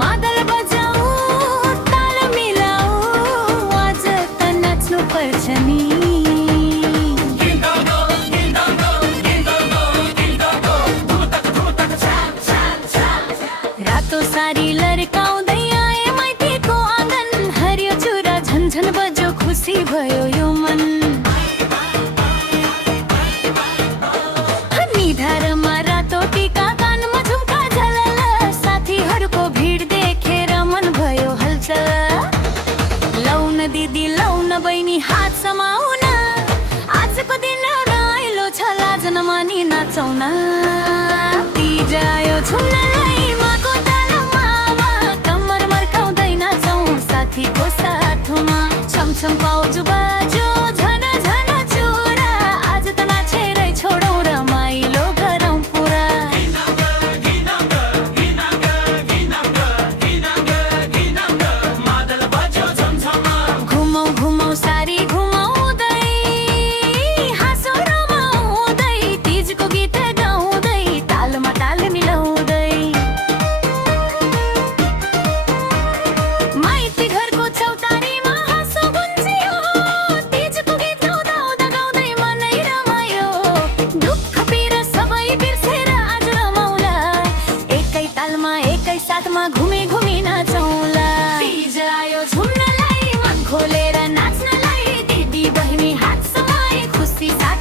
मादल बजाऊ ताल मिलाऊ आज त नाच्नु पर्छ नि रातो सारी लर्काउँदै आए माइतीको आँगन हरियो चुरा झन्झन बज्यो खुसी भयो यो मन निधारमा रातो टीका कानमा झुम्का झलल साथीहरूको भिड देखेर मन भयो हलचल लौन दिदी लौन बहिनी हात समाउन आजको दिन रमाइलो छ लाज नमानी नाचौन तीज आयो झुम्नलाई माको तालमा कम्मर मर्काउँदै नाचौँ साथीको साथमा छमछम पाउजु बाजो झन झन चुरा आज त नाचेरै छोडौँ रमाइलो गरौँ पुरा घुमौँ घुमौँ सारी घुमाउँदै हाँसो रमाउँदै तीजको गीत गाउँदै तालमा ताल मिलाउँदै माइती घरको चौतारीमा हाँसो गुन्जियो तीजको गीत गाउँदा गाउँदै मनै रमायो दुःख पीर सबै बिर्सेर आज रमाउला एकै तालमा एकै साथमा घुमी घुमी नाचौँला तीज आयो झुम्नलाई मन खोलेर नाच्नलाई दिदी बहिनी हात समाए खुसी साथ